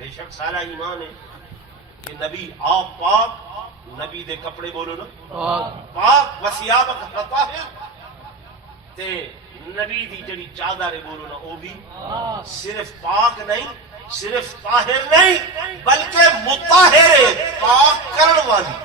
بے شک سارا ایمان ہے کہ نبی آپ پاک، نبی دے کپڑے بولو نا پاک، وثیابک طاہر، تے نبی دی جڑی چادر ہے بولو نا وہ بھی صرف پاک نہیں، صرف طاہر نہیں بلکہ مطہر ہے، پاک کرن والی،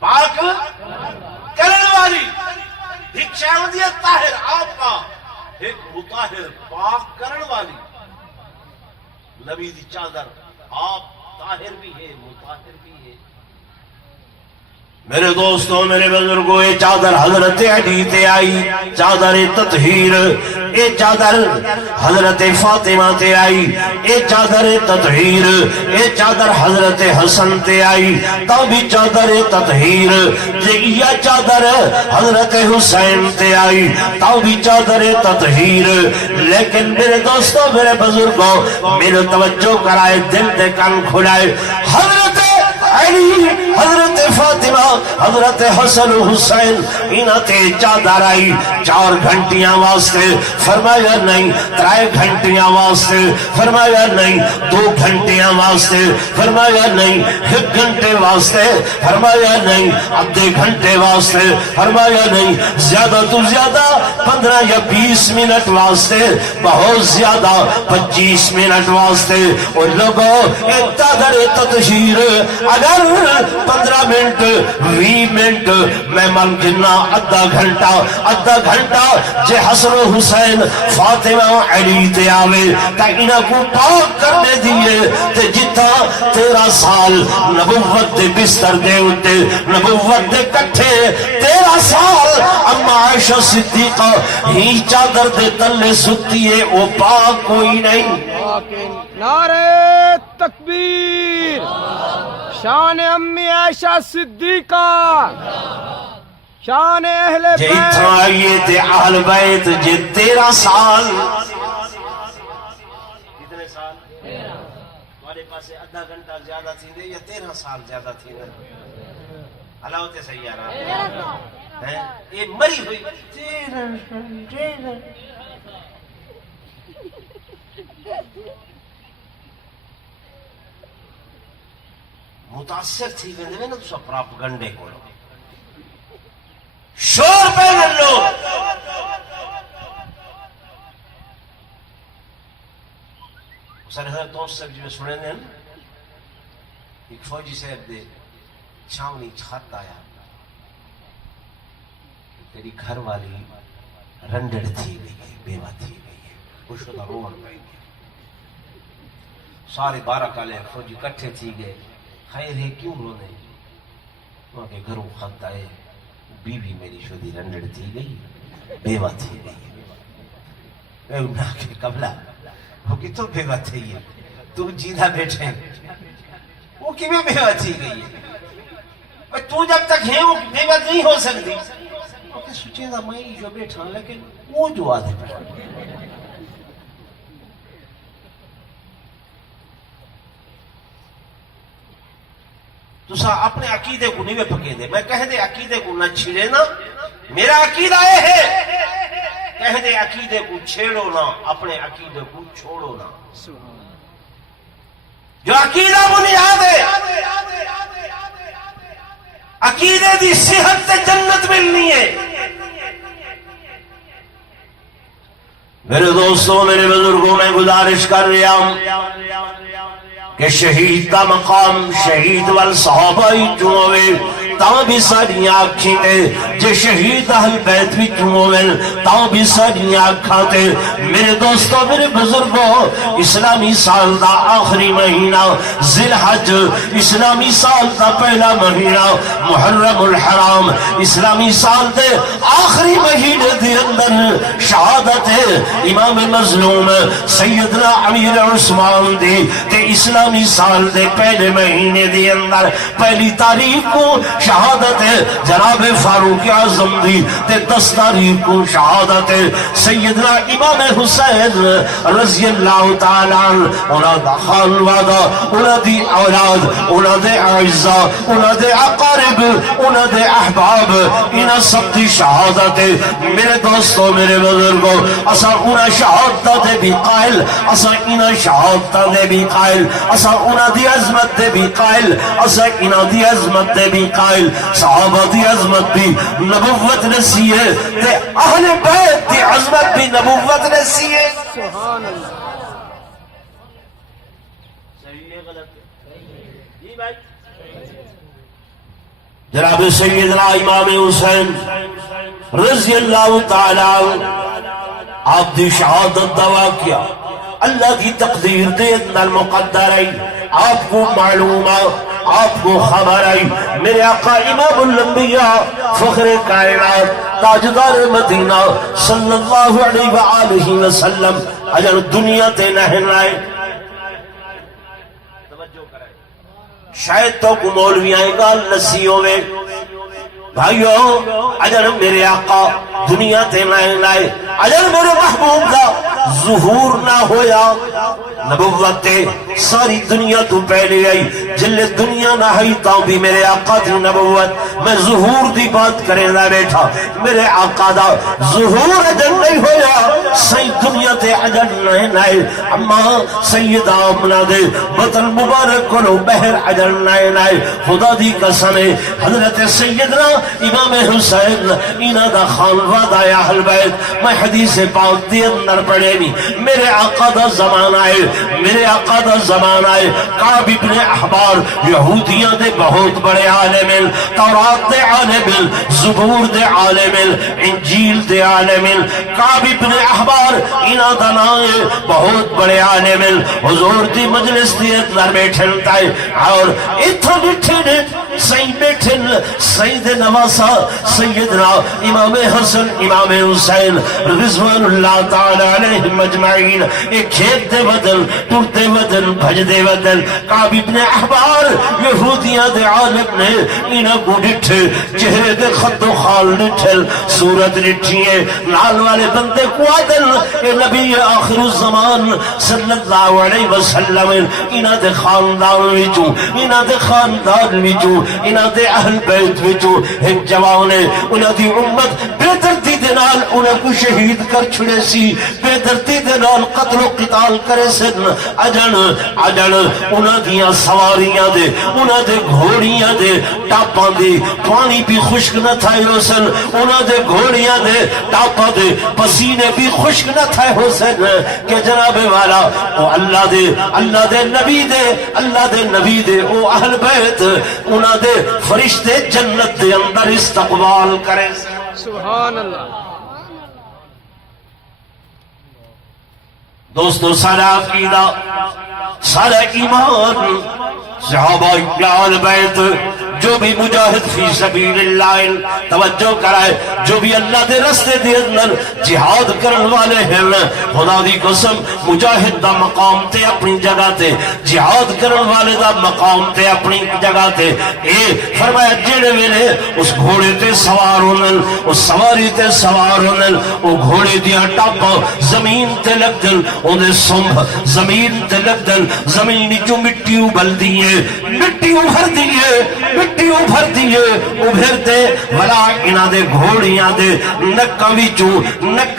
پاک کرن والی۔ ایک شاہدی ہے طاہر آپ کا، ایک مطہر پاک کرن والی۔ نبی دی چادر آپ طاہر بھی ہے، مطہر بھی ہے۔ میرے دوستوں، میرے بزرگوں، یہ چادر حضرت علی تے آئی، چادر تطہیر، یہ چادر حضرت فاطمہ تے آئی، یہ چادر تطہیر، یہ چادر حضرت حسن تے آئی، تو بھی چادر تطہیر، یہ چادر حضرت حسین تے آئی، تو بھی چادر تطہیر۔ لیکن میرے دوستوں، میرے بزرگوں، میرے توجہ کرائے، دل دے کان کھلائے، حضرت علی، حضرت فاطمہ، حضرت حسن حسین انہتے چادر آئی 4 گھنٹیاں واسطے، فرمایا نہیں 3 گھنٹیاں واسطے، فرمایا نہیں 2 گھنٹیاں واسطے، فرمایا نہیں 1 گھنٹے واسطے، فرمایا نہیں آدھے گھنٹے واسطے، فرمایا نہیں زیادہ تو زیادہ 15 یا 20 منٹ واسطے، بہت زیادہ 25 منٹ واسطے۔ اور لوگوں، ایک چادر تطہیر اگر 15 منٹ 20 منٹ میں من گنا ادھا گھنٹہ جے حسن و حسین فاطمہ علی تے آوے تا انہاں کو پاک کرنے دیئے تے جتا 13 سال نبوت دے بستر دے اٹھے، نبوت دے کٹھے 13 سال اما عائشہ صدیقہ ہی چادر دے تلے ستی ہے، وہ پاک کوئی نہیں۔ نعرہ تکبیر، شان امی عائشہ صدیقہ، شان اہل بیت۔ جیتھا آئیے تے اہل بیت جے 13 سال، کتنے سال؟ 13۔ تمہارے پاس ادھا گھنٹہ زیادہ تھی دے یا 13 سال زیادہ تھی دے؟ اللہ ہوتے سیارہ یہ مری ہوئی 13 متاثر تھی گئے نا تو سب پراپگنڈے کو شور پہ کر لو۔ سرحد تو سب جو سنے دیں ایک فوجی صاحب دے چھاونی چھت آیا، تیری گھر والی رنڈڑ تھی گئی ہے، بیوہ تھی گئی ہے، خوش ہوتا روڑ گئی ہے۔ سارے 12 کالے فوجی کٹھے تھی گئے، خیر ہے کیوں رونے؟ وہاں کے گھروں خط آئے، بیوی میری شدی رنڈڑ تھی گئی، بیوہ تھی گئی ہے۔ اے انہاں کے قبلہ وہ کی تو بیوہ تھی ہے، تو جیدہ بیٹھے وہ کی میں بیوہ تھی گئی ہے، تو جب تک ہے وہ بیوہ نہیں ہو سکتی۔ وہ کہ سوچے دا میں جو بیٹھا لیکن وہ جو آدھے پڑھا۔ تو سا اپنے عقیدے کو نہیں پکے دے، میں کہہ دے عقیدے کو نہ چھڑے نا، میرا عقیدہ یہ ہے، کہہ دے عقیدے کو چھیڑو نہ، اپنے عقیدے کو چھوڑو نہ۔ جو عقیدہ بنیاد ہے، عقیدے دی صحت تے جنت ملنی ہے۔ میرے دوستوں، میرے بزرگوں، میں گزارش کر رہا ہوں کہ شہید کا مقام شہید والصحابہ ہی چوئے، تاں بھی ساڑیاں آنکھیں تے جے شہید اہل بیت بھی چوئے، تاں بھی ساڑیاں آنکھاں تے۔ میرے دوستوں، میرے بزرگوں، اسلامی سال دا آخری مہینہ ذی الحج، اسلامی سال دا پہلا مہینہ محرم الحرام، اسلامی سال دے آخری مہینے دے اندر شہادت امام مظلوم سیدنا امیر عثمان دی تے اسلامی سال دے پہلے مہینے دے اندر پہلی تاریخ کو شہادت جناب فاروق اعظم دی تے 10 تاریخ کو شہادت سیدنا امام حسین رضی اللہ تعالی عنہ انہاں دا خانوادہ انہاں دی اولاد انہاں دے اعزاء انہاں دے اقارب انہاں دے احباب انہاں سب دی شہادت میرے دوستو میرے بزرگوں اسا انہاں شہادت دے بھی قائل اسا انہاں شہادت دے بھی قائل اسا انہاں دی عظمت دے بھی قائل اسا انہاں دی عظمت دے بھی قائل صحابہ دی عظمت بھی نبوت نسی ہے تے اہل بیت دی عظمت بھی نبوت نسی ہے سبحان اللہ جناب سیدنا امام حسین رضی اللہ تعالی آپ دی شہادت دعا کیا اللہ کی تقدیر دے اندر مقدر آئی آپ کو معلوم آپ کو خبر آئی میرے آقا امام الانبیاء فخر کائنات تاجدار مدینہ صلی اللہ علیہ وآلہ وسلم اجل دنیا تے نہن آئے شاید تو کو مولوی آئے گا نسیوں میں بھائیو اجل میرے آقا دنیا تے نہن آئے اجل میرے محبوب کا ظہور نہ ہویا نبوت تے ساری دنیا تو پہلے آئی جلے دنیا نہ آئی تاں بھی میرے آقا دی نبوت میں ظہور دی بات کریں نہ بیٹھا میرے آقا دا ظہور اجل نہیں ہویا سی دنیا تے اجل نہیں آئے اما سیدہ آمنہ دے بطن مبارک کنو بہر اجل نہیں آئے خدا دی قسم حضرت سیدنا امام حسین اینا دا خانوادہ یا اہل بیت میں حدیث پاک دی اندر پڑھے نہیں میرے آقا دا زمان آئے میرے آقا دا زمان آئے کعب ابن احبار یہودیاں دے بہت بڑے عالم تورات دے عالم زبور دے عالم انجیل دے عالم کعب ابن احبار اینا دا نائے بہت بڑے عالم حضور دی مجلس دی اندر بیٹھن تائے اور اتھا بیٹھن سید بیٹھن سید نواسا سیدنا امام حسن امام حسین رضوان اللہ تعالی علیہ مجمعین ایک کھیت دے بدل ٹوٹے بدل بھج دے بدل کعب ابن احبار یہودیاں دے عالم نے انہاں کو ڈٹھے چہرے دے خط و خال ڈٹھل صورت ڈٹھیے نال والے بندے کو عدل اے نبی آخر الزمان صلی اللہ علیہ وسلم انہاں دے خاندان وچوں انہاں دے خاندان وچوں انہاں دے اہل بیت وچوں ایک جوانے انہاں دی امت بے دردی دے نال انہاں کو شہید کر چھڑے سی بے دردی دے نال قتل و قتال کرے سن اجل انہاں دیاں سواریاں دے انہاں دے گھوڑیاں دے ٹاپاں دے پانی بھی خشک نہ تھائے ہو سن انہاں دے گھوڑیاں دے ٹاپاں دے پسینے بھی خشک نہ تھائے ہو سن کہ جناب والا او اللہ دے نبی دے او اہل بیت انہاں دے فرشتے جنت دے اندر استقبال کرے سبحان اللہ دوستو سارا عقیدہ سارا ایمان صحابہ اہل بیت جو بھی مجاہد فی سبیل اللہ توجہ کرائے جو بھی اللہ دے رستے دے اندر جہاد کرن والے ہیں خدا دی قسم مجاہد دا مقام تے اپنی جگہ تے جہاد کرن والے دا مقام تے اپنی جگہ تے اے فرمایا جڑے ویلے اس گھوڑے تے سوار ہونن اس سواری تے سوار ہونن او گھوڑے دیاں ٹاپاں زمین تے لگ دل اونے سنبھ زمین تے لگ دل زمین جو مٹی ابل دیئے مٹی ابھر دیئے ابھر دے ولا انہ دے گھوڑیاں دے نکا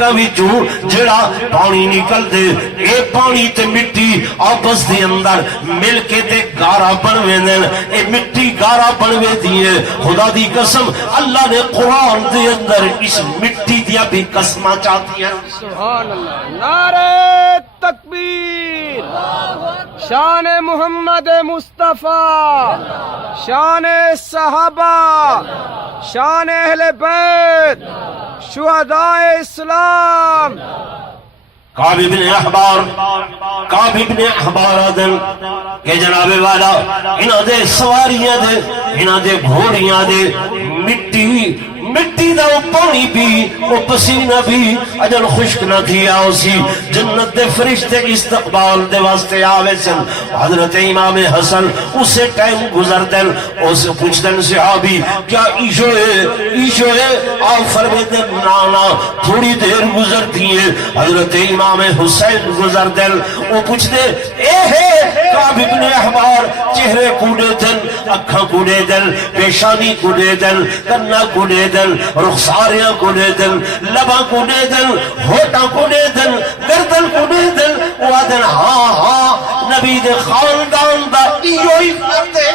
وچوں جڑا پانی نکل دے اے پانی تے مٹی آپس دے اندر مل کے تے گارا بنوے دین اے مٹی گارا بنوے دیئے خدا دی قسم اللہ نے قرآن دے اندر اس مٹی دیا بھی قسمہ چاہتی ہے سبحان اللہ نعرہ تکبیر شان محمد مصطفیٰ شان صحابہ شان اہل بیت شہداء اسلام کعب ابن احبار آدم کہ جناب والا انہاں دے سواریاں دے انہاں دے گھوڑیاں دے مٹی دا پانی بھی وہ پسینہ بھی اجل خشک نہ تھیا اسی جنت دے فرشتے استقبال دے واسطے آوے سن حضرت امام حسن اسے ٹائم گزر دن اسے پوچھ دن صحابی کیا ایشو ہے آؤ فرمے دن نانا تھوڑی دیر گزرتی ہے حضرت امام حسین گزر دن وہ پوچھ دے اے ہے کعب ابن احبار چہرے کوڑے دن اکھاں کوڑے دن پیشانی کوڑے دن کنا کوڑے دن رخساریاں کوڑے دن لباں کوڑے دن ہوٹاں کوڑے دن گردن کوڑے دن وہ آدن ہاں نبی دے خاندان دا ایو ہی کرتے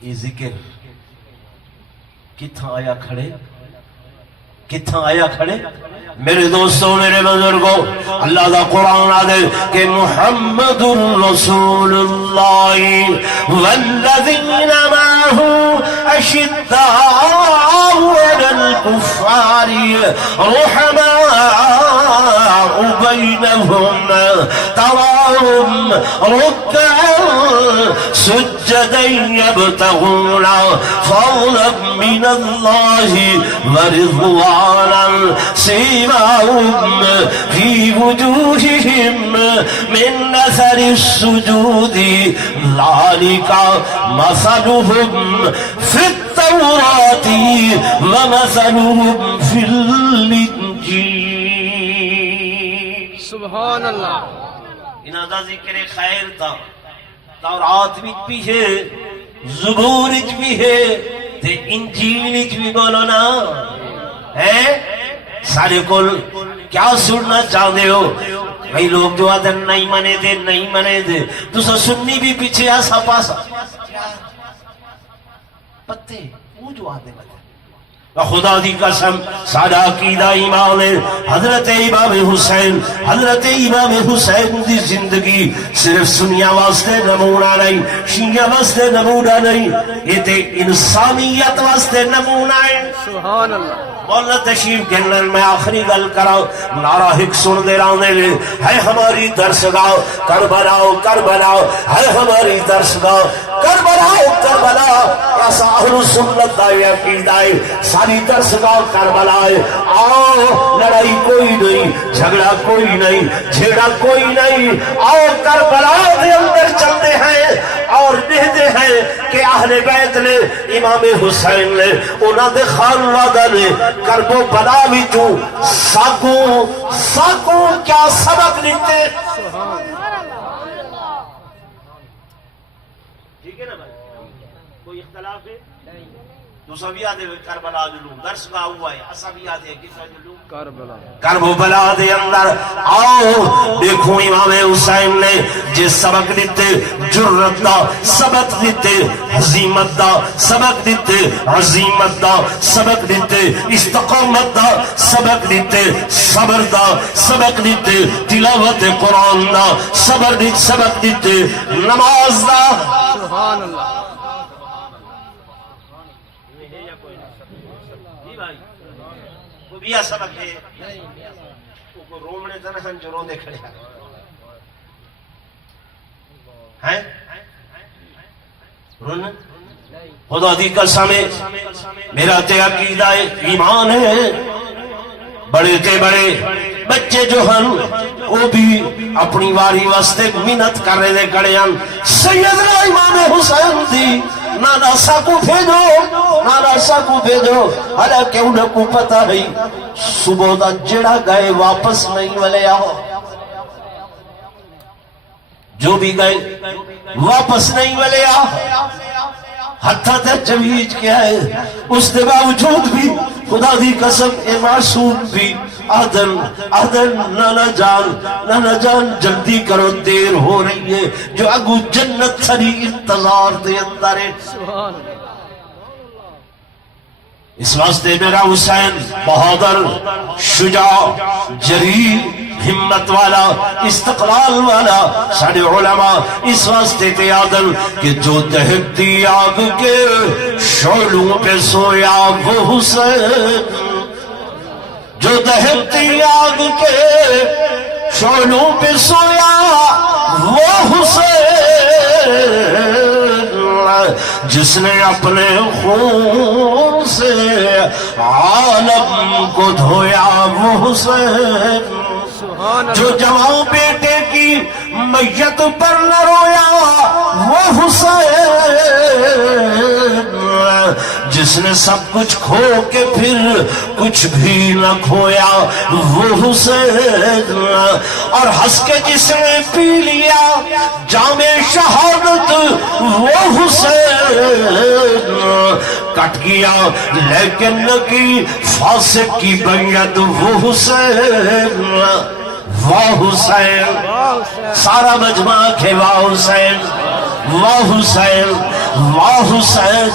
یہ ذکر کتھاں آیا کھڑے میرے دوستوں میرے بزرگوں اللہ دا قرآن آدھے کہ محمد رسول اللہ والذین معه اشداء علی الکفار رحماء بینہم تراہم رکعا سجدا یبتغون فضلا من اللہ ورضوانا سیماہم فی وجوہہم من اثر السجود ذالک مثلہم فی التوراۃ ومثلہم فی الانجیل سبحان اللہ انہاں دا ذکر خیر تھا تورات وچ بھی ہے زبور وچ بھی ہے تے انجیل وچ بھی بولو نا ہے سارے کول کیا سننا چاہتے ہو بھئی لوگ جو آدھر نہیں منے دے تو سننی بھی پیچھے آسا پاسا پتے وہ جو آدھے بتا خدا دی قسم سادہ عقیدہ ایمان ہے حضرت امام حسین دی زندگی صرف سنیا واسطے نمونہ نہیں شیعہ واسطے نمونہ نہیں یہ تے انسانیت واسطے نمونہ ہے سبحان اللہ مولا تشریف گنن میں آخری گل کراؤ نعرہ حق سن دے رانے لے ہے ہماری درسگاہ کربلا ہے ہماری درسگاہ کربلا ایسا اہل سنت دا یہ عقیدہ ہے ساری درسگاہ کربلا ہے آؤ لڑائی کوئی نہیں جھگڑا کوئی نہیں جھیڑا کوئی نہیں آؤ کربلا دے اندر چلتے ہیں اور کہتے ہیں کہ اہل بیت نے امام حسین نے انہاں دے خانوادہ نے کرب و بلا وچوں ساکوں کیا سبق دیتے ٹھیک ہے نا بھائی کوئی اختلاف ہے تو سب یاد ہے کربلا جلوم درس کا ہوا ہے سب یاد ہے کس جلوم کرب و بلا دے اندر آؤ دیکھو امام حسین نے جس سبق دیتے جرت دا سبق دیتے حزیمت دا سبق دیتے عظیمت دا سبق دیتے استقامت دا سبق دیتے صبر دا سبق دیتے تلاوت قرآن دا سبق دیتے نماز دا سبحان اللہ یہ سبق ہے رومنے تنہن جو روندے کھڑے ہیں رونا خدا دی قسم میرا تے عقیدہ ایمان ہے بڑے تے بڑے بچے جو ہن وہ بھی اپنی واری واسطے منت کر رہے کھڑے ہیں سیدنا امام حسین دی نانا ساکو بھیجو حالانکہ انہیں کو پتا نہیں صبح دا جڑا گئے واپس نہیں والے آؤ جو بھی گئے واپس نہیں والے آؤ ہتھا تک جویج کیا ہے اس دے باوجود بھی خدا دی قسم اے معصوم بھی آدن نانا جان جلدی کرو دیر ہو رہی ہے جو اگو جنت سری انتظار دے اندر ہے اس واسطے میرا حسین بہادر شجاع جری ہمت والا استقلال والا سارے علماء اس واسطے تے آدل کہ جو دہکتی آگ کے شعلوں پہ سویا وہ حسین جو دہکتی آگ کے شعلوں پہ سویا وہ حسین جس نے اپنے خون سے عالم کو دھویا، وہ حسین جو جوان بیٹے کی میت پر نہ رویا، وہ حسین جس نے سب کچھ کھو کے پھر کچھ بھی نہ کھویا، وہ حسین اور ہنس کے جس نے پی لیا جام شہادت، وہ حسین کٹ گیا لیکن نہ کی فاسق کی بیعت، وہ حسین واہ حسین، سارا مجمع کہ واہ حسین واہ حسین واہ حسین۔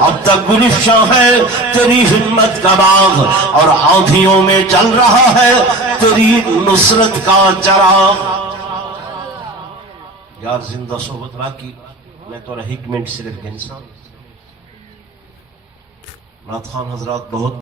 اب تک گلشاں ہے تیری ہمت کا باغ اور آندھیوں میں چل رہا ہے تیری نصرت کا چراغ۔ یار زندہ صحبت باقی، میں تو ایک منٹ صرف انسان۔ نعت خوان حضرات بہت